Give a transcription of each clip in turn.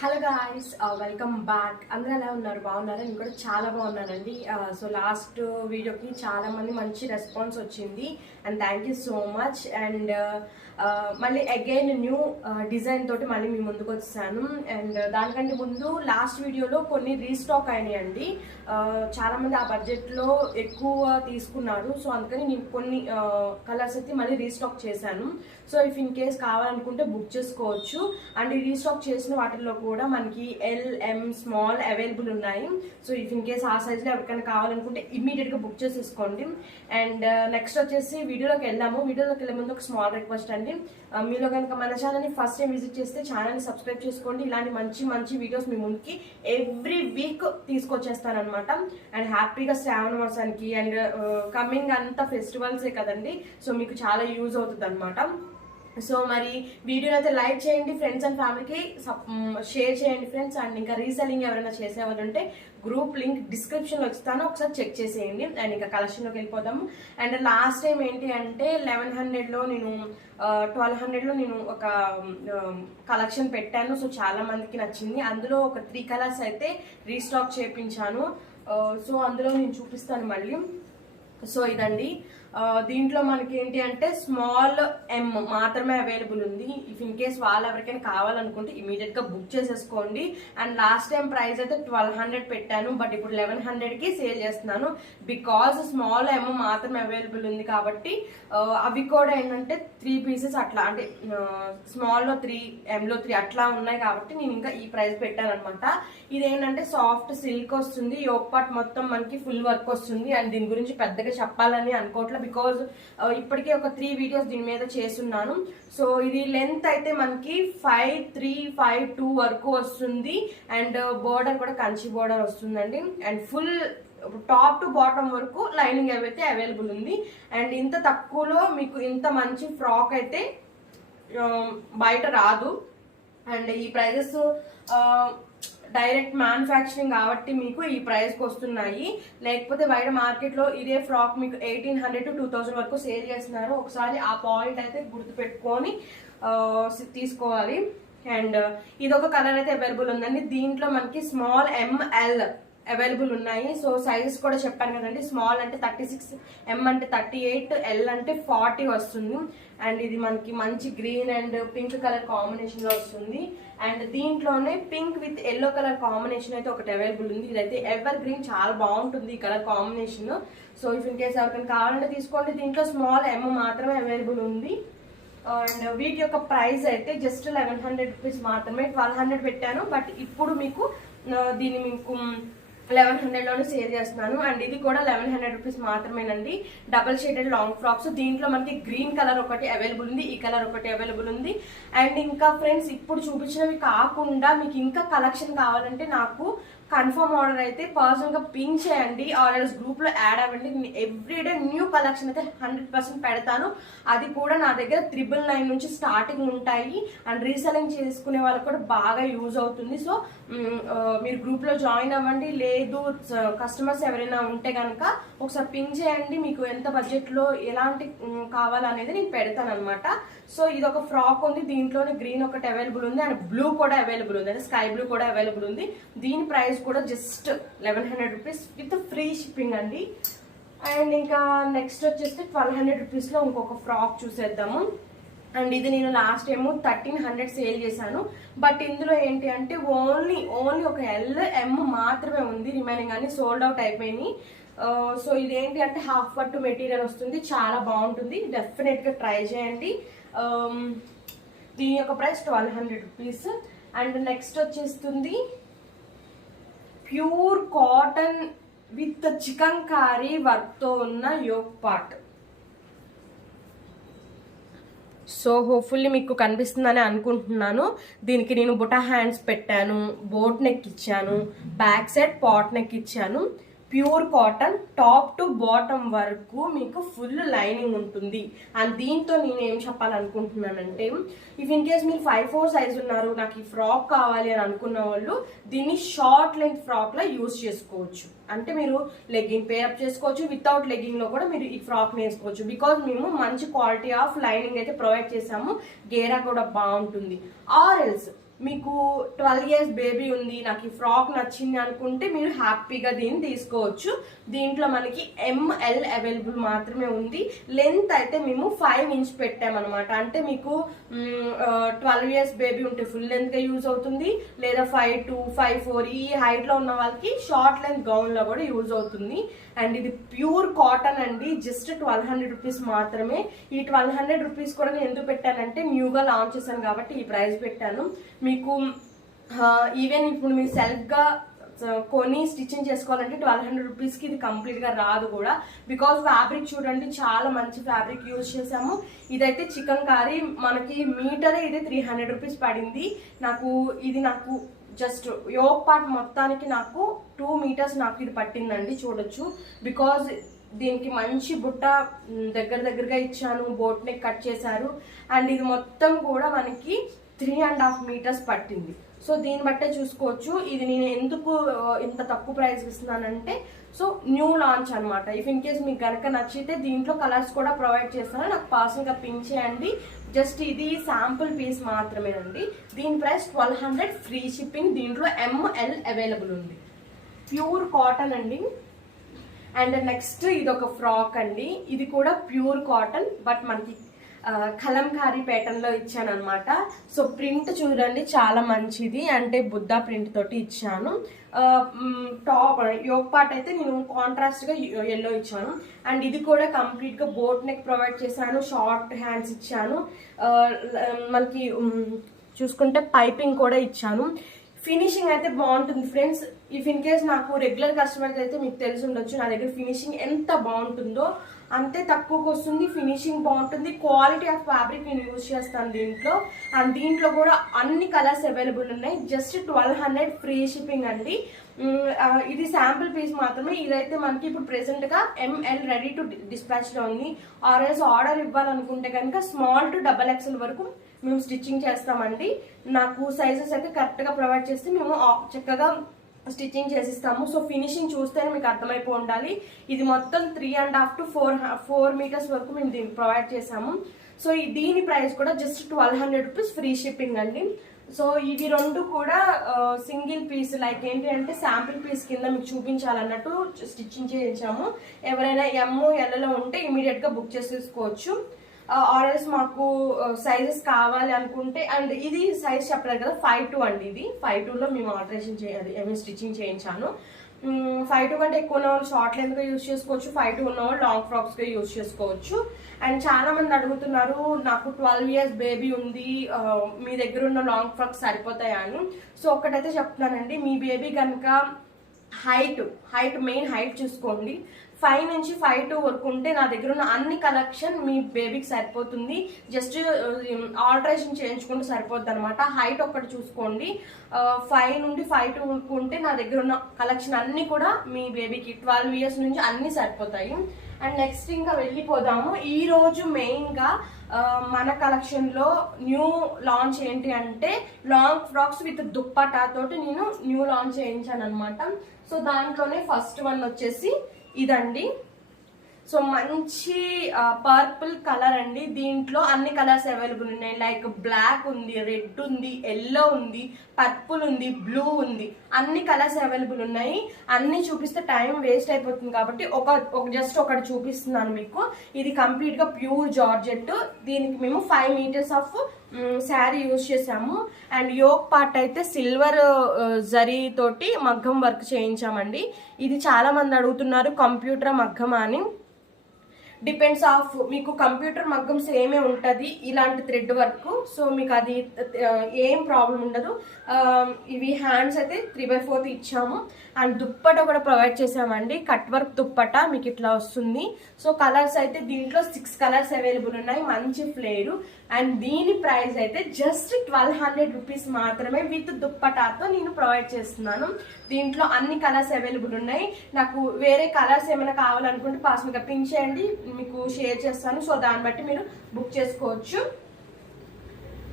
Hello guys, welcome back. అందరూ ఎలా ఉన్నారు? బాగున్నారా? నేను కూడా చాలా బాగున్నానండి. సో లాస్ట్ వీడియోకి చాలా మంది మంచి రెస్పాన్స్ వచ్చింది and thank you so much. And మళ్ళీ అగైన్ న్యూ డిజైన్ తోటి మళ్ళీ మీ ముందుకు వచ్చాను. అండ్ దానికంటే ముందు లాస్ట్ వీడియోలో కొన్ని రీస్టాక్ అయినాయండి. చాలా మంది ఆ బడ్జెట్లో ఎక్కువ తీసుకున్నారు. సో అందుకని నేను కొన్ని కలర్స్ అయితే మళ్ళీ రీస్టాక్ చేశాను. సో ఇఫ్ ఇన్ కేస్ కావాలనుకుంటే బుక్ చేసుకోవచ్చు. అండ్ ఈ రీస్టాక్ చేసిన వాటిల్లో కూడా మనకి ఎల్, ఎం, స్మాల్ అవైలబుల్ ఉన్నాయి. సో ఇఫ్ ఇన్ కేస్ ఆ సైజ్లో ఎవరికైనా కావాలనుకుంటే ఇమ్మీడియట్గా బుక్ చేసేసుకోండి. అండ్ నెక్స్ట్ వచ్చేసి వీడియోలోకి వెళ్దాము. వీడియోలోకి వెళ్ళే ముందు ఒక స్మాల్ రిక్వెస్ట్ అండి, మీలో కనుక మన ఛానల్ని ఫస్ట్ టైం విజిట్ చేస్తే ఛానల్ని సబ్స్క్రైబ్ చేసుకోండి. ఇలాంటి మంచి మంచి వీడియోస్ మీ ముందుకి ఎవ్రీ వీక్ తీసుకొచ్చేస్తాను అనమాట. అండ్ హ్యాపీగా శ్రావణ మాసానికి అండ్ కమింగ్ అంతా ఫెస్టివల్సే కదండి. సో మీకు చాలా యూజ్ అవుతుంది అనమాట. సో మరి వీడియోని అయితే లైక్ చేయండి, ఫ్రెండ్స్ అండ్ ఫ్యామిలీకి షేర్ చేయండి ఫ్రెండ్స్. అండ్ ఇంకా రీసెల్లింగ్ ఎవరైనా చేసేవాళ్ళు ఉంటే గ్రూప్ లింక్ డిస్క్రిప్షన్లో ఇస్తాను, ఒకసారి చెక్ చేసేయండి. అండ్ ఇంకా కలెక్షన్లోకి వెళ్ళిపోదాము. అండ్ లాస్ట్ టైం ఏంటి అంటే 1100లో నేను 1200లో నేను ఒక కలెక్షన్ పెట్టాను. సో చాలా మందికి నచ్చింది. అందులో ఒక 3 కలర్స్ అయితే రీస్టాక్ చేయించాను. సో అందులో నేను చూపిస్తాను మళ్ళీ. సో ఇదండి, దీంట్లో మనకి ఏంటి అంటే స్మాల్ ఎం మాత్రమే అవైలబుల్ ఉంది. ఇఫ్ ఇన్ కేస్ వాళ్ళు ఎవరికైనా కావాలనుకుంటే ఇమీడియట్ గా బుక్ చేసేసుకోండి. అండ్ లాస్ట్ టైం ప్రైస్ అయితే 1200 పెట్టాను, బట్ ఇప్పుడు 1100కి సేల్ చేస్తున్నాను. బికాస్ స్మాల్ ఎం మాత్రమే అవైలబుల్ ఉంది కాబట్టి. అవి కూడా ఏంటంటే 3 పీసెస్ అట్లా, అంటే స్మాల్లో 3, ఎంలో 3 అట్లా ఉన్నాయి కాబట్టి నేను ఇంకా ఈ ప్రైస్ పెట్టాను అనమాట. ఇదేంటంటే సాఫ్ట్ సిల్క్ వస్తుంది, యోక్ పార్ట్ మొత్తం మనకి ఫుల్ వర్క్ వస్తుంది. అండ్ దీని గురించి పెద్దగా చెప్పాలని అనుకోవట్లేదు, బికాజ్ ఇప్పటికే ఒక 3 వీడియోస్ దీని మీద చేస్తున్నాను. సో ఇది లెంత్ అయితే మనకి 5'3", 5'2" వరకు వస్తుంది. అండ్ బోర్డర్ కూడా కంచి బోర్డర్ వస్తుందండి. And full top to bottom వరకు లైనింగ్ అయితే అవైలబుల్ ఉంది. అండ్ ఇంత తక్కువలో మీకు ఇంత మంచి ఫ్రాక్ అయితే బయట రాదు. అండ్ ఈ ప్రైజెస్ డైరెక్ట్ మ్యానుఫ్యాక్చరింగ్ కాబట్టి మీకు ఈ ప్రైస్కి వస్తున్నాయి. లేకపోతే బయట మార్కెట్లో ఇదే ఫ్రాక్ మీకు 1800 to 2000 వరకు సేల్ చేస్తున్నారు. ఒకసారి ఆ పాయింట్ అయితే గుర్తుపెట్టుకొని తీసుకోవాలి. అండ్ ఇదొక కలర్ అయితే అవైలబుల్ ఉందండి. దీంట్లో మనకి స్మాల్, ఎంఎల్ అవైలబుల్ ఉన్నాయి. సో సైజెస్ కూడా చెప్పాను కదండి, స్మాల్ అంటే 36, ఎం అంటే 38, ఎల్ అంటే 40 వస్తుంది. అండ్ ఇది మనకి మంచి green and pink colour combination లో వస్తుంది. అండ్ దీంట్లోనే pink with yellow colour combination అయితే ఒకటి అవైలబుల్ ఉంది. ఇదైతే ఎవర్ గ్రీన్, చాలా బాగుంటుంది ఈ colour combination. So if in case ఎవరికైనా కావాలంటే తీసుకోండి. దీంట్లో స్మాల్ ఎం మాత్రమే అవైలబుల్ ఉంది. అండ్ వీటి యొక్క ప్రైస్ అయితే జస్ట్ 1100 రూపీస్ మాత్రమే. 1200 పెట్టాను, బట్ ఇప్పుడు మీకు దీన్ని మీకు 1100లోనే సేల్ చేస్తున్నాను. అండ్ ఇది కూడా 1100 రూపీస్ మాత్రమేనండి. Double shaded long frocks. దీంట్లో మనకి గ్రీన్ కలర్ ఒకటి అవైలబుల్ ఉంది, ఈ కలర్ ఒకటి అవైలబుల్ ఉంది. అండ్ ఇంకా ఫ్రెండ్స్, ఇప్పుడు చూపించినవి కాకుండా మీకు ఇంకా కలెక్షన్ కావాలంటే నాకు కన్ఫర్మ్ ఆర్డర్ అయితే పర్సనల్ గా పింక్ చేయండి, ఆర్ఎల్స్ గ్రూప్ లో యాడ్ అవ్వండి. నేను ఎవ్రీడే న్యూ కలెక్షన్ అయితే 100% పెడతాను. అది కూడా నా దగ్గర 999 నుంచి స్టార్టింగ్ ఉంటాయి. అండ్ రీసెల్లింగ్ చేసుకునే వాళ్ళకి కూడా బాగా యూజ్ అవుతుంది. సో మీరు గ్రూప్ లో జాయిన్ అవ్వండి. లేదు కస్టమర్స్ ఎవరైనా ఉంటే కనుక ఒకసారి పింక్ చేయండి, మీకు ఎంత బడ్జెట్ లో ఎలాంటి కావాలనేది నేను పెడతాను అనమాట. సో ఇది ఒక ఫ్రాక్ ఉంది, దీంట్లోనే గ్రీన్ ఒకటి అవైలబుల్ ఉంది అండ్ బ్లూ కూడా అవైలబుల్ ఉంది, అంటే స్కై బ్లూ కూడా అవైలబుల్ ఉంది. దీని ప్రైస్ కూడా just 1100 rupees with free shipping అండి. అండ్ ఇంకా నెక్స్ట్ వచ్చేసి 1200 రూపీస్లో ఇంకొక ఫ్రాక్ చూసేద్దాము. అండ్ ఇది నేను లాస్ట్ ఏమో 1300 సేల్ చేశాను, బట్ ఇందులో ఏంటి అంటే ఓన్లీ ఒక ఎల్, ఎం మాత్రమే ఉంది. రిమైనింగ్ అన్ని సోల్డ్ అవుట్ అయిపోయినాయి. సో ఇదేంటి అంటే హాఫ్ పట్టు మెటీరియల్ వస్తుంది, చాలా బాగుంటుంది. డెఫినెట్గా ట్రై చేయండి. దీని యొక్క ప్రైస్ 1200 రూపీస్. అండ్ నెక్స్ట్ వచ్చేస్తుంది pure cotton with chikankari వర్క్తో ఉన్న యోక్ పార్ట్. సో హోప్ఫుల్లీ మీకు కనిపిస్తుందని అనుకుంటున్నాను. దీనికి నేను బుటా హ్యాండ్స్ పెట్టాను, బోట్ నెక్ ఇచ్చాను, బ్యాక్ సైడ్ పాట్ నెక్ ఇచ్చాను. Pure cotton, top to bottom వరకు మీకు ఫుల్ లైనింగ్ ఉంటుంది. అండ్ దీంతో నేను ఏం చెప్పాలనుకుంటున్నానంటే, ఇఫ్ ఇన్ కేస్ మీరు 5'4" సైజ్ ఉన్నారు, నాకు ఈ ఫ్రాక్ కావాలి అని అనుకున్న వాళ్ళు దీన్ని షార్ట్ లెంత్ ఫ్రాక్ లా యూజ్ చేసుకోవచ్చు. అంటే మీరు లెగ్గింగ్ పేరప్ చేసుకోవచ్చు, వితౌట్ లెగ్గింగ్ లో కూడా మీరు ఈ ఫ్రాక్ వేసుకోవచ్చు. బికాజ్ మేము మంచి క్వాలిటీ ఆఫ్ లైనింగ్ అయితే ప్రొవైడ్ చేసాము, గేరా కూడా బాగుంటుంది. ఆర్ ఎల్స్ మీకు 12 ఇయర్స్ బేబీ ఉంది, నాకు ఈ ఫ్రాక్ నచ్చింది అనుకుంటే మీరు హ్యాపీగా దీన్ని తీసుకోవచ్చు. దీంట్లో మనకి ML అవైలబుల్ మాత్రమే ఉంది. లెంత్ అయితే మేము 5 ఇంచ్ పెట్టామన్నమాట. అంటే మీకు 12 ఇయర్స్ బేబీ ఉంటే ఫుల్ లెంత్ గా యూజ్ అవుతుంది, లేదా 5'2", 5'4" ఈ హైట్ లో ఉన్న వాళ్ళకి షార్ట్ లెంత్ గౌన్ లో కూడా యూజ్ అవుతుంది. అండ్ ఇది ప్యూర్ కాటన్ అండి, జస్ట్ 1200 రూపీస్ మాత్రమే. ఈ 1200 రూపీస్ కూడా నేను ఎందుకు పెట్టానంటే న్యూగా లాంచ్ చేశాను కాబట్టి ఈ ప్రైస్ పెట్టాను. మీకు ఈవెన్ ఇప్పుడు మీరు సెల్ఫ్ గా కొని స్టిచ్చింగ్ చేసుకోవాలంటే 1200 రూపీస్కి ఇది కంప్లీట్గా రాదు కూడా. బికాజ్ ఫ్యాబ్రిక్ చూడండి, చాలా మంచి ఫ్యాబ్రిక్ యూజ్ చేసాము. ఇదైతే చికెన్ కారీ, మనకి మీటరే ఇది 300 రూపీస్ పడింది. నాకు జస్ట్ యోక్ పార్ట్ మొత్తానికి నాకు 2 మీటర్స్ నాకు ఇది పట్టిందండి, చూడొచ్చు. బికాజ్ దీనికి మంచి బుట్ట దగ్గరగా ఇచ్చాను, బోట్ నెక్ కట్ చేశారు. అండ్ ఇది మొత్తం కూడా మనకి 3.5 మీటర్స్ పట్టింది. సో దీన్ని బట్టే చూసుకోవచ్చు ఇది నేను ఎందుకు ఇంత తక్కువ ప్రైస్ ఇస్తున్నానంటే, సో న్యూ లాంచ్ అనమాట. ఇఫ్ ఇన్ కేస్ మీకు కనుక నచ్చితే దీంట్లో కలర్స్ కూడా ప్రొవైడ్ చేస్తాను, నాకు పర్సనల్గా పిన్ చేయండి. జస్ట్ ఇది శాంపుల్ పీస్ మాత్రమేనండి. దీని ప్రైస్ 1200, ఫ్రీ షిప్పింగ్. దీంట్లో ML అవైలబుల్ ఉంది. ప్యూర్ కాటన్ అండి. అండ్ నెక్స్ట్ ఇది ఒక ఫ్రాక్ అండి, ఇది కూడా ప్యూర్ కాటన్, బట్ మనకి కలంకారీ ప్యాటర్న్ లో ఇచ్చాను అనమాట. సో ప్రింట్ చూడండి చాలా మంచిది, అంటే బుద్ధా ప్రింట్ తోటి ఇచ్చాను. టాప్ యోక్ పార్ట్ అయితే నేను కాంట్రాస్ట్ గా ఎల్లో ఇచ్చాను. అండ్ ఇది కూడా కంప్లీట్ గా బోట్ నెక్ ప్రొవైడ్ చేశాను, షార్ట్ హ్యాండ్స్ ఇచ్చాను. మనకి చూసుకుంటే పైపింగ్ కూడా ఇచ్చాను. ఫినిషింగ్ అయితే బాగుంటుంది ఫ్రెండ్స్. ఇఫ్ ఇన్ కేస్ నాకు రెగ్యులర్ కస్టమర్స్ అయితే మీకు తెలిసి ఉండొచ్చు నా దగ్గర ఫినిషింగ్ ఎంత బాగుంటుందో, అంతే తక్కువకి వస్తుంది. ఫినిషింగ్ బాగుంటుంది, క్వాలిటీ ఆఫ్ ఫ్యాబ్రిక్ నేను యూజ్ చేస్తాను దీంట్లో. అండ్ దీంట్లో కూడా అన్ని కలర్స్ అవైలబుల్ ఉన్నాయి. జస్ట్ 1200, ఫ్రీ షిప్పింగ్ అండి. ఇది శాంపుల్ పీస్ మాత్రమే. ఇదైతే మనకి ఇప్పుడు ప్రెసెంట్ గా ML రెడీ టు డిస్పాచ్ లో ఉంది. ఆర్ఎస్ ఆర్డర్ ఇవ్వాలనుకుంటే కనుక స్మాల్ టు XXL వరకు మేము స్టిచ్చింగ్ చేస్తామండి. నాకు సైజెస్ అయితే కరెక్ట్ గా ప్రొవైడ్ చేస్తే మేము చక్కగా స్టిచ్చింగ్ చేసిస్తాము. సో ఫినిషింగ్ చూస్తేనే మీకు అర్థమైపో ఉండాలి. ఇది మొత్తం 3.5 to 4 మీటర్స్ వరకు మేము దీన్ని ప్రొవైడ్ చేసాము. సో దీని ప్రైస్ కూడా జస్ట్ 1200 రూపీస్, ఫ్రీ షిప్పింగ్ అండి. సో ఇవి రెండు కూడా సింగిల్ పీస్, లైక్ ఏంటి అంటే శాంపిల్ పీస్ కింద మీకు చూపించాలన్నట్టు స్టిచ్చింగ్ చేయించాము. ఎవరైనా ML ఉంటే ఇమీడియట్ గా బుక్ చేసేసుకోవచ్చు. ఆర్ఎల్స్ మాకు సైజెస్ కావాలి అనుకుంటే, అండ్ ఇది సైజ్ చెప్పలేదు కదా 5'2" అండి. ఇది 5'2" లో మేము ఆల్టరేషన్ చేయాలి, స్టిచ్చింగ్ చేయించాను. 5'2" కంటే ఎక్కువ ఉన్న వాళ్ళు షార్ట్ లెంత్ గా యూజ్ చేసుకోవచ్చు, 5'2" ఉన్న వాళ్ళు లాంగ్ ఫ్రాక్స్ గా యూజ్ చేసుకోవచ్చు. అండ్ చాలా మంది అడుగుతున్నారు నాకు 12 ఇయర్స్ బేబీ ఉంది, మీ దగ్గర ఉన్న లాంగ్ ఫ్రాక్స్ సరిపోతాయా అని. సో ఒకటైతే చెప్తున్నానండి, మీ బేబీ కనుక మెయిన్ హైట్ చూసుకోండి. 5 నుంచి 5'2" వరకు ఉంటే నా దగ్గర ఉన్న అన్ని కలెక్షన్ మీ బేబీకి సరిపోతుంది. జస్ట్ ఆల్టరేషన్ చేయించుకుంటే సరిపోద్ది అనమాట. హైట్ ఒక్కటి చూసుకోండి. 5 నుండి 5'2" వరకు ఉంటే నా దగ్గర ఉన్న కలెక్షన్ అన్ని కూడా మీ బేబీకి 12 ఇయర్స్ నుంచి అన్ని సరిపోతాయి. అండ్ నెక్స్ట్ ఇంకా వెళ్ళిపోదాము. ఈ రోజు మెయిన్ గా మన కలెక్షన్ లో న్యూ లాంచ్ ఏంటి అంటే లాంగ్ ఫ్రాక్స్ విత్ దుప్పటా తోటి నేను న్యూ లాంచ్ చేయించాను అనమాట. సో దాంట్లోనే ఫస్ట్ వన్ వచ్చేసి ఇదండి. సో మంచి పర్పుల్ కలర్ అండి. దీంట్లో అన్ని కలర్స్ అవైలబుల్ ఉన్నాయి. లైక్ బ్లాక్ ఉంది, రెడ్ ఉంది, ఎల్లో ఉంది, పర్పుల్ ఉంది, బ్లూ ఉంది, అన్ని కలర్స్ అవైలబుల్ ఉన్నాయి. అన్ని చూపిస్తే టైం వేస్ట్ అయిపోతుంది కాబట్టి జస్ట్ ఒకటి చూపిస్తున్నాను మీకు. ఇది కంప్లీట్ గా ప్యూర్ జార్జెట్. దీనికి మేము 5 మీటర్స్ ఆఫ్ శారీ యూజ్ చేసాము. అండ్ యోక్ పార్ట్ అయితే సిల్వర్ జరీ తోటి మగ్గం వర్క్ చేయించామండి. ఇది చాలా మంది అడుగుతున్నారు కంప్యూటర్ మగ్గమా అని. డిపెండ్స్ ఆఫ్ మీకు కంప్యూటర్ మగ్గం సేమే ఉంటుంది ఇలాంటి థ్రెడ్ వర్క్. సో మీకు అది ఏం ప్రాబ్లం ఉండదు. ఇవి హ్యాండ్స్ అయితే 3/4 ఇచ్చాము. అండ్ దుప్పట కూడా ప్రొవైడ్ చేసామండి, కట్ వర్క్ దుప్పట మీకు ఇట్లా వస్తుంది. సో కలర్స్ అయితే దీంట్లో 6 కలర్స్ అవైలబుల్ ఉన్నాయి, మంచి ఫ్లేరు. అండ్ దీని ప్రైస్ అయితే జస్ట్ 1200 రూపీస్ మాత్రమే విత్ దుప్పటాతో నేను ప్రొవైడ్ చేస్తున్నాను. దీంట్లో అన్ని కలర్స్ అవైలబుల్ ఉన్నాయి. నాకు వేరే కలర్స్ ఏమైనా కావాలనుకుంటే పాస్గా పిన్ చేయండి, మీకు షేర్ చేస్తాను. సో దాన్ని బట్టి మీరు బుక్ చేసుకోవచ్చు.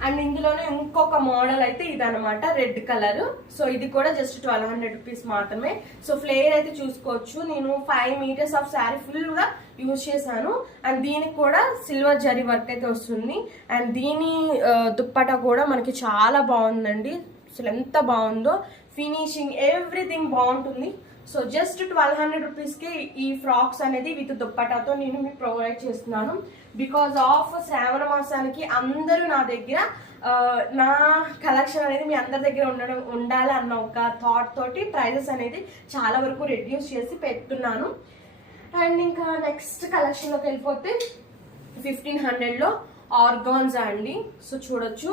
అండ్ ఇందులోనే ఇంకొక మోడల్ అయితే ఇదనమాట, రెడ్ కలర్. సో ఇది కూడా జస్ట్ 1200 రూపీస్ మాత్రమే. సో ఫ్లేర్ అయితే చూసుకోవచ్చు, నేను 5 మీటర్స్ ఆఫ్ శారీ ఫుల్ గా యూజ్ చేశాను. అండ్ దీనికి కూడా సిల్వర్ జరీ వర్క్ అయితే వస్తుంది. అండ్ దీని దుప్పటా కూడా మనకి చాలా బాగుందండి, అసలు ఎంత బాగుందో, ఫినిషింగ్ ఎవ్రీథింగ్ బాగుంటుంది. సో జస్ట్ 1200 రూపీస్కి ఈ ఫ్రాక్స్ అనేది విత్ దుప్పటాతో నేను మీకు ప్రొవైడ్ చేస్తున్నాను. బికాజ్ ఆఫ్ శ్రావణ మాసానికి అందరూ నా దగ్గర నా కలెక్షన్ అనేది మీ అందరి దగ్గర ఉండాలి అన్న ఒక థాట్ తోటి ప్రైజెస్ అనేది చాలా వరకు రెడ్యూస్ చేసి పెడుతున్నాను. అండ్ ఇంకా నెక్స్ట్ కలెక్షన్లోకి వెళ్ళిపోతే 1500లో ఆర్గాన్జా అండి. సో చూడొచ్చు,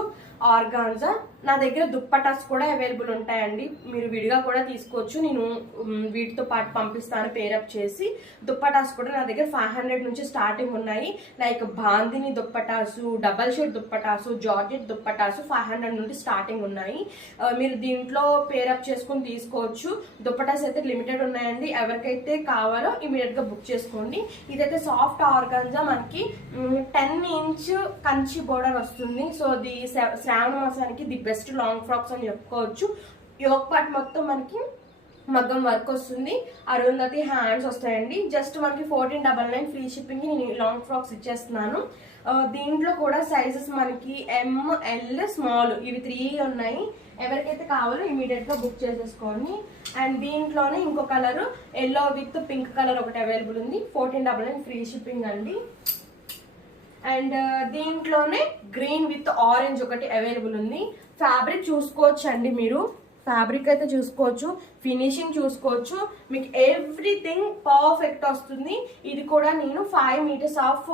ఆర్గాన్జా నా దగ్గర దుప్పటాస్ కూడా అవైలబుల్ ఉంటాయండి, మీరు విడిగా కూడా తీసుకోవచ్చు. నేను వీటితో పాటు పంపిస్తాను పేరప్ చేసి. దుప్పటాస్ కూడా నా దగ్గర 500 నుంచి స్టార్టింగ్ ఉన్నాయి. Like bandhani dupattas, double shade dupattas, georgette dupattas 500 నుండి స్టార్టింగ్ ఉన్నాయి. మీరు దీంట్లో పేరప్ చేసుకుని తీసుకోవచ్చు. దుప్పటాస్ అయితే లిమిటెడ్ ఉన్నాయండి, ఎవరికైతే కావాలో ఇమీడియట్ గా బుక్ చేసుకోండి. ఇదైతే సాఫ్ట్ ఆర్గాన్జా, మనకి 10 ఇంచ్ కంచి బోర్డర్ వస్తుంది. సో ది శ్రావణ మాసానికి ది బెస్ట్ లాంగ్ ఫ్రాక్స్ అని చెప్పుకోవచ్చు. యోక్ పార్ట్ మొత్తం మనకి మగ్గం వర్క్ వస్తుంది, అరుంధతి హ్యాండ్స్ వస్తాయండి. జస్ట్ మనకి 1499 ఫ్రీ షిప్పింగ్ నేను లాంగ్ ఫ్రాక్స్ ఇచ్చేస్తున్నాను. దీంట్లో కూడా సైజెస్ మనకి ML స్మాల్ ఇవి 3 ఉన్నాయి. ఎవరికైతే కావాలో ఇమీడియట్ గా బుక్ చేసేసుకోండి. అండ్ దీంట్లోనే ఇంకో colour yellow with pink colour ఒకటి అవైలబుల్ ఉంది, 1499 ఫ్రీ షిప్పింగ్ అండి. అండ్ దీంట్లోనే గ్రీన్ విత్ ఆరెంజ్ ఒకటి అవైలబుల్ ఉంది. ఫ్యాబ్రిక్ చూసుకోవచ్చు అండి, మీరు ఫ్యాబ్రిక్ అయితే చూసుకోవచ్చు, ఫినిషింగ్ చూసుకోవచ్చు, మీకు ఎవ్రీథింగ్ పర్ఫెక్ట్ వస్తుంది. ఇది కూడా నేను 5 మీటర్స్ ఆఫ్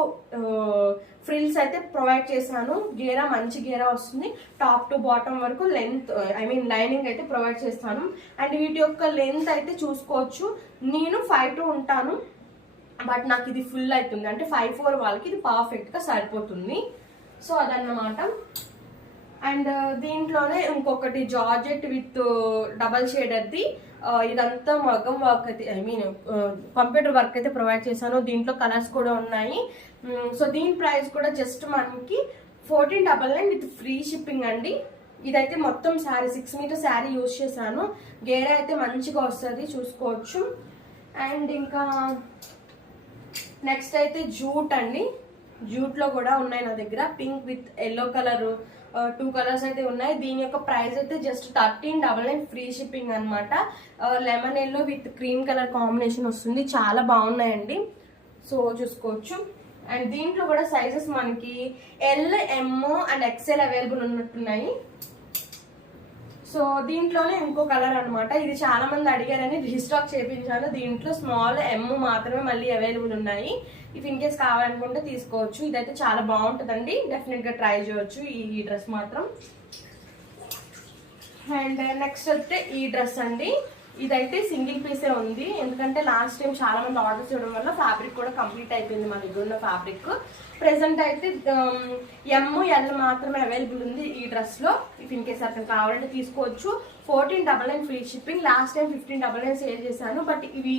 ఫ్రిల్స్ అయితే ప్రొవైడ్ చేశాను. గేరా మంచి గేరా వస్తుంది, టాప్ టు బాటమ్ వరకు లెంత్ లైనింగ్ అయితే ప్రొవైడ్ చేస్తాను. అండ్ వీటి యొక్క లెంత్ అయితే చూసుకోవచ్చు, నేను 5'2" ఉంటాను, బట్ నాకు ఇది ఫుల్ అవుతుంది, అంటే 5'4" వాళ్ళకి ఇది పర్ఫెక్ట్ గా సరిపోతుంది. సో అదన్నమాట. అండ్ దీంట్లోనే ఇంకొకటి జార్జెట్ విత్ డబల్ షేడర్ది, ఇదంతా మగ్గం వర్క్ అయితే కంప్యూటర్ వర్క్ అయితే ప్రొవైడ్ చేశాను. దీంట్లో కలర్స్ కూడా ఉన్నాయి. సో దీని ప్రైస్ కూడా జస్ట్ మనకి 1499 విత్ ఫ్రీ షిప్పింగ్ అండి. ఇదైతే మొత్తం శారీ 6 మీటర్ శారీ యూజ్ చేశాను. గేరా అయితే మంచిగా వస్తుంది, చూసుకోవచ్చు. అండ్ ఇంకా నెక్స్ట్ అయితే జూట్ అండి. జూట్ లో కూడా ఉన్నాయి నా దగ్గర, pink with yellow colour 2 colours అయితే ఉన్నాయి. దీని యొక్క ప్రైస్ అయితే జస్ట్ 1399 ఫ్రీ షిప్పింగ్ అనమాట. Lemon yellow with cream colour combination వస్తుంది, చాలా బాగున్నాయండి. సో చూసుకోవచ్చు. అండ్ దీంట్లో కూడా సైజెస్ మనకి L, M and XL available ఉన్నట్టున్నాయి. సో దీంట్లోనే ఇంకో కలర్ అనమాట, ఇది చాలా మంది అడిగారని రీస్టాక్ చేయించాను. దీంట్లో స్మాల్ M మాత్రమే మళ్ళీ అవైలబుల్ ఉన్నాయి. ఇఫ్ ఇన్ కేస్ కావాలనుకుంటే తీసుకోవచ్చు. ఇదైతే చాలా బాగుంటుందండి, డెఫినెట్ గా ట్రై చేయవచ్చు ఈ డ్రెస్ మాత్రం. అండ్ నెక్స్ట్ అయితే ఈ డ్రెస్ అండి. ఇదైతే సింగిల్ పీసే ఉంది, ఎందుకంటే లాస్ట్ టైం చాలా మంది ఆర్డర్ చేయడం వల్ల ఫ్యాబ్రిక్ కూడా కంప్లీట్ అయిపోయింది మా దగ్గర ఉన్న ఫ్యాబ్రిక్. ప్రెసెంట్ అయితే ML మాత్రమే అవైలబుల్ ఉంది ఈ డ్రెస్ లో. ఇఫ్ ఇన్ కేస్ అక్కడ కావాలంటే తీసుకోవచ్చు. 1499 free shipping. Last time 1599 sale చేశాను, బట్ ఇవి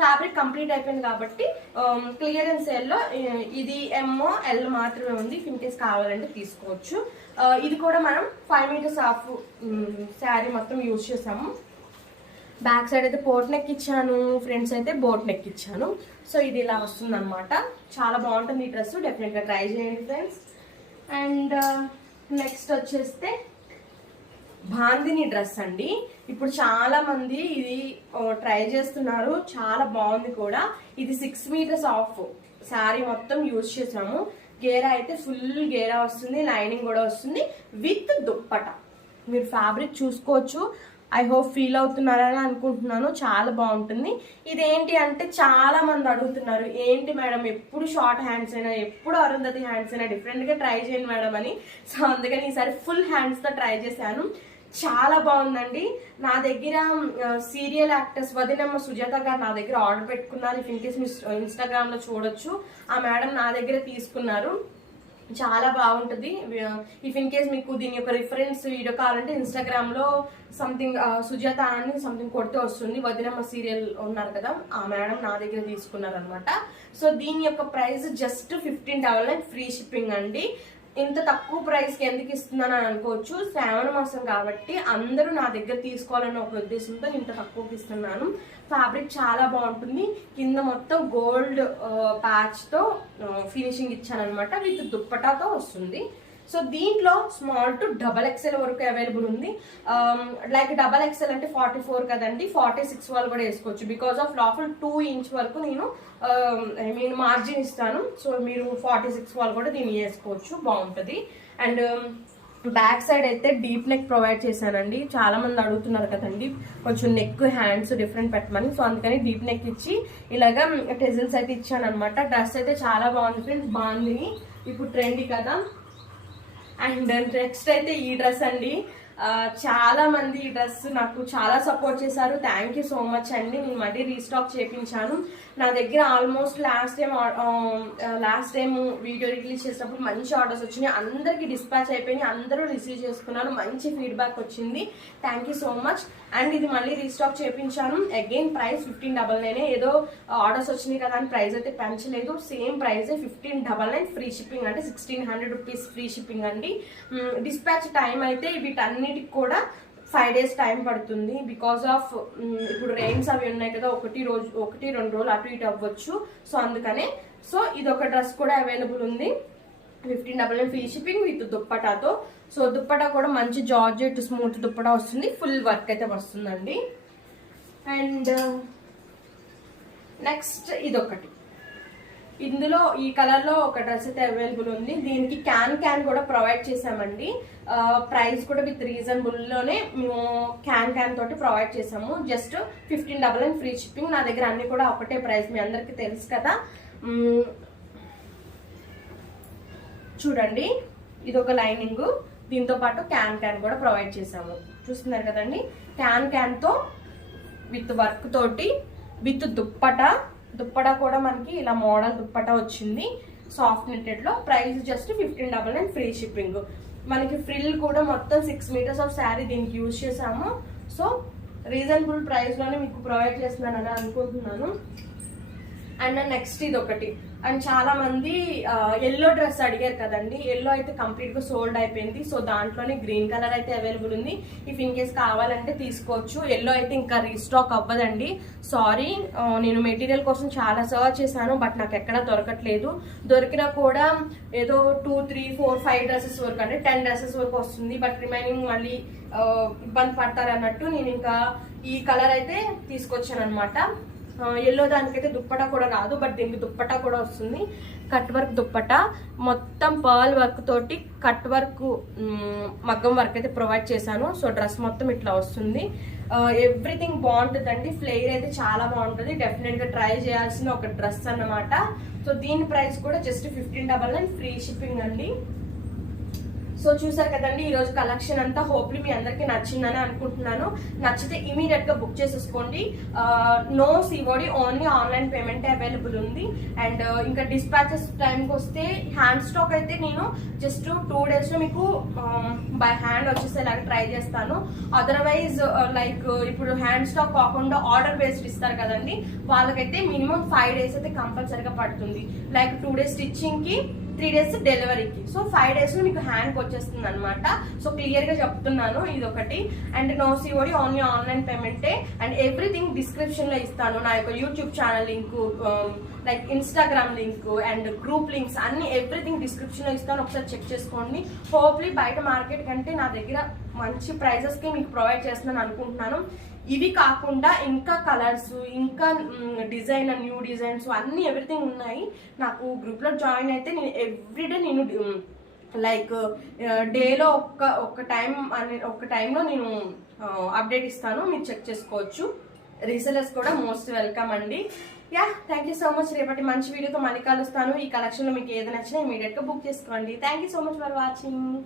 ఫ్యాబ్రిక్ కంప్లీట్ అయిపోయింది కాబట్టి క్లియరెన్స్ సేల్ లో ఇది ML మాత్రమే ఉంది. ఇఫ్ ఇన్ కేస్ కావాలంటే తీసుకోవచ్చు. ఇది కూడా మనం 5 మీటర్స్ ఆఫ్ శారీ మొత్తం యూజ్ చేసాము. బ్యాక్ సైడ్ అయితే పోట్ నెక్ ఇచ్చాను, ఫ్రంట్స్ అయితే బోట్ నెక్ ఇచ్చాను. సో ఇది ఇలా వస్తుంది అనమాట, చాలా బాగుంటుంది ఈ డ్రెస్, డెఫినెట్ గా ట్రై చేయండి ఫ్రెండ్స్. అండ్ నెక్స్ట్ వచ్చేస్తే బాందిని డ్రెస్ అండి. ఇప్పుడు చాలా మంది ఇది ట్రై చేస్తున్నారు, చాలా బాగుంది కూడా. ఇది 6 మీటర్స్ ఆఫ్ శారీ మొత్తం యూజ్ చేసాము. గేరా అయితే ఫుల్ గేరా వస్తుంది, లైనింగ్ కూడా వస్తుంది విత్ దుప్పట. మీరు ఫ్యాబ్రిక్ చూసుకోవచ్చు. ఐ హోప్ ఫీల్ అవుతున్నారని అనుకుంటున్నాను, చాలా బాగుంటుంది. ఇదేంటి అంటే చాలా మంది అడుగుతున్నారు, ఏంటి మేడం ఎప్పుడు షార్ట్ హ్యాండ్స్ అయినా, ఎప్పుడు అరుంధతి హ్యాండ్స్ అయినా, డిఫరెంట్ గా ట్రై చేయండి మేడం అని. సో అందుకని ఈసారి ఫుల్ హ్యాండ్స్ తో ట్రై చేశాను, చాలా బాగుందండి. నా దగ్గర సీరియల్ యాక్టర్స్ వదినమ్మ సుజాత గారు నా దగ్గర ఆర్డర్ పెట్టుకున్నారు. If in case me Instagram లో చూడొచ్చు, ఆ మేడం నా దగ్గర తీసుకున్నారు. చాలా బాగుంటుంది. ఇఫ్ ఇన్ కేస్ మీకు దీని యొక్క రిఫరెన్స్ వీడియో కావాలంటే ఇన్స్టాగ్రామ్ లో సంథింగ్ సుజాత అని సంథింగ్ కొడితే వస్తుంది. వదినమ్మ సీరియల్ ఉన్నారు కదా, ఆ మేడం నా దగ్గర తీసుకున్నారు అనమాట. సో దీని యొక్క ప్రైస్ జస్ట్ 1599 ఫ్రీ షిప్పింగ్ అండి. ఇంత తక్కువ ప్రైస్కి ఎందుకు ఇస్తున్నాను అని అనుకోవచ్చు. శ్రావణ మాసం కాబట్టి అందరూ నా దగ్గర తీసుకోవాలన్న ఒక ఉద్దేశంతో ఇంత తక్కువకి ఇస్తున్నాను. ఫ్యాబ్రిక్ చాలా బాగుంటుంది. కింద మొత్తం గోల్డ్ ప్యాచ్తో ఫినిషింగ్ ఇచ్చాను అనమాట. విత్ దుప్పటాతో వస్తుంది. సో దీంట్లో స్మాల్ టు డబల్ ఎక్సెల్ వరకు అవైలబుల్ ఉంది. లైక్ డబల్ ఎక్సెల్ అంటే 44 కదండి, 46 వాళ్ళు కూడా వేసుకోవచ్చు. బికాస్ ఆఫ్ లోపల 2 ఇంచ్ వరకు నేను మార్జిన్ ఇస్తాను. సో మీరు 46 వాళ్ళు కూడా దీన్ని వేసుకోవచ్చు, బాగుంటుంది. అండ్ బ్యాక్ సైడ్ అయితే డీప్ నెక్ ప్రొవైడ్ చేశానండి. చాలా మంది అడుగుతున్నారు కదండి కొంచెం నెక్ హ్యాండ్స్ డిఫరెంట్ పెట్టమని. సో అందుకని డీప్ నెక్ ఇచ్చి ఇలాగా టెజిల్స్ అయితే ఇచ్చాను అనమాట. డ్రెస్ అయితే చాలా బాగుంది ఫ్రెండ్స్, బాగుంది. ఇప్పుడు ట్రెండీ కదా. అండ్ నెక్స్ట్ అయితే ఈ డ్రెస్ అండి. చాలా మంది ఈ డ్రెస్ నాకు చాలా సపోర్ట్ చేశారు. థ్యాంక్ యూ సో మచ్ అండి. నేను మళ్ళీ రీస్టాక్ చేయించాను. నా దగ్గర almost last time video release చేసినప్పుడు మంచి ఆర్డర్స్ వచ్చినాయి. అందరికి డిస్పాచ్ అయిపోయినాయి, అందరూ రిసీవ్ చేసుకున్నారు, మంచి ఫీడ్బ్యాక్ వచ్చింది. Thank you so much. And ఇది మళ్ళీ రీస్టాక్ చేయించాను. Again price 1599. ఏదో ఆర్డర్స్ వచ్చినాయి కదా అని ప్రైస్ అయితే పెంచలేదు, సేమ్ ప్రైస్ 1599. ఫ్రీ షిప్పింగ్ అంటే 1600 రూపీస్ ఫ్రీ షిప్పింగ్ అండి. డిస్పాచ్ టైం అయితే వీటన్నిటికి కూడా 5 days టైం పడుతుంది. బికాస్ ఆఫ్ ఇప్పుడు రెయిన్స్ అవి ఉన్నాయి కదా, 1-2 రోజులు అటు ఇటు అవ్వచ్చు. సో అందుకనే. సో ఇది ఒక డ్రెస్ కూడా అవైలబుల్ ఉంది. 1599 ఫ్రీ షిప్పింగ్ విత్ దుప్పటాతో. సో దుప్పటా కూడా మంచి జార్జెట్ స్మూత్ దుప్పటా వస్తుంది. ఫుల్ వర్క్ అయితే వస్తుందండి. అండ్ నెక్స్ట్ ఇదొకటి. ఇందులో ఈ కలర్ లో ఒక డ్రెస్ అయితే అవైలబుల్ ఉంది. దీనికి క్యాన్ కూడా ప్రొవైడ్ చేసామండి. ప్రైస్ కూడా విత్ రీజనబుల్ లోనే మేము క్యాన్ తోటి ప్రొవైడ్ చేసాము. Just 1599 free shipping. నా దగ్గర అన్ని కూడా ఒకటే ప్రైస్, మీ అందరికి తెలుసు కదా. చూడండి, ఇది ఒక లైనింగ్, దీంతో పాటు క్యాన్ కూడా ప్రొవైడ్ చేసాము. చూస్తున్నారు కదండి, క్యాన్ తో విత్ వర్క్ తోటి విత్ దుప్పటా కూడా మనకి ఇలా మోడల్ దుప్పటా వచ్చింది సాఫ్ట్ నెట్టెడ్ లో. Price just 1599 free shipping. మనకి ఫ్రిల్ కూడా మొత్తం 6 మీటర్స్ ఆఫ్ శారీ దీనికి యూజ్ చేసాము. సో రీజనబుల్ ప్రైస్ లోనే మీకు ప్రొవైడ్ చేస్తున్నానని అనుకుంటున్నాను. అండ్ నెక్స్ట్ ఇది ఒకటి. అండ్ చాలా మంది ఎల్లో డ్రెస్ అడిగారు కదండి. ఎల్లో అయితే కంప్లీట్ గా సోల్డ్ అయిపోయింది. సో దాంట్లోనే గ్రీన్ కలర్ అయితే అవైలబుల్ ఉంది. ఇఫ్ ఇన్ కేస్ కావాలంటే తీసుకోవచ్చు. ఎల్లో అయితే ఇంకా రీస్టాక్ అవ్వదండి, సారీ. నేను మెటీరియల్ కోసం చాలా సర్చ్ చేశాను, బట్ నాకు ఎక్కడా దొరకట్లేదు. దొరికినా కూడా ఏదో 2, 3, 4, 5 డ్రెస్సెస్ వరకు అంటే 10 డ్రెస్సెస్ వరకు వస్తుంది. బట్ రిమైనింగ్ మళ్ళీ ఇబ్బంది పడతారు అన్నట్టు నేను ఇంకా ఈ కలర్ అయితే తీసుకొచ్చాను అనమాట. ఎల్లో దానికైతే దుప్పటా కూడా రాదు, బట్ దీనికి దుప్పటా కూడా వస్తుంది. కట్ వర్క్ దుప్పటా, మొత్తం పర్ల్ వర్క్ తోటి కట్ వర్క్ మగ్గం వర్క్ అయితే ప్రొవైడ్ చేశాను. సో డ్రెస్ మొత్తం ఇట్లా వస్తుంది. ఎవ్రీథింగ్ బాగుంటుందండి. ఫ్లేర్ అయితే చాలా బాగుంటుంది. డెఫినెట్ గా ట్రై చేయాల్సిన ఒక డ్రెస్ అన్నమాట. సో దీని ప్రైస్ కూడా జస్ట్ 1599 ఫ్రీ షిప్పింగ్ అండి. సో చూసారు కదండి ఈ రోజు కలెక్షన్ అంతా. హోప్లీ మీ అందరికి నచ్చిందని అనుకుంటున్నాను. నచ్చితే ఇమీడియట్ గా బుక్ చేసేసుకోండి. No COD, only online payment available ఉంది. అండ్ ఇంకా డిస్పాచెస్ టైంకి వస్తే హ్యాండ్ స్టాక్ అయితే నేను జస్ట్ 2 days లో మీకు బై హ్యాండ్ వచ్చేసేలాగా ట్రై చేస్తాను. అదర్వైజ్ లైక్ ఇప్పుడు హ్యాండ్ స్టాక్ కాకుండా ఆర్డర్ బేస్డ్ ఇస్తారు కదండి, వాళ్ళకైతే మినిమం 5 days అయితే కంపల్సరీగా పడుతుంది. లైక్ 2 days స్టిచ్చింగ్ కి, 3 days డెలివరీకి. సో 5 days లో మీకు హ్యాండ్కి వచ్చేస్తుంది అనమాట. సో క్లియర్ గా చెప్తున్నాను ఇది ఒకటి. And no COD, only online పేమెంటే. అండ్ ఎవ్రీథింగ్ డిస్క్రిప్షన్ లో ఇస్తాను. నా యొక్క YouTube channel link, like Instagram link and group links అన్ని ఎవ్రీథింగ్ డిస్క్రిప్షన్ లో ఇస్తాను. ఒకసారి చెక్ చేసుకోండి. హోప్లీ బయట మార్కెట్ కంటే నా దగ్గర మంచి ప్రైజెస్ కి మీకు ప్రొవైడ్ చేస్తున్నాను అనుకుంటున్నాను. ఇవి కాకుండా ఇంకా కలర్స్, ఇంకా డిజైన్, న్యూ డిజైన్స్ అన్ని ఎవ్రీథింగ్ ఉన్నాయి. నాకు గ్రూప్ లో జాయిన్ అయితే నేను ఎవ్రీడే నేను లైక్ డేలో ఒక టైంలో నేను అప్డేట్ ఇస్తాను, మీరు చెక్ చేసుకోవచ్చు. రీసెలర్స్ కూడా మోస్ట్ వెల్కమ్ అండి. Yeah, thank you so much. రేపటి మంచి వీడియోతో మళ్ళీ కలుస్తాను. ఈ కలెక్షన్ లో మీకు ఏది నచ్చినా ఇమీడియట్ గా బుక్ చేసుకోండి. Thank you so much for watching.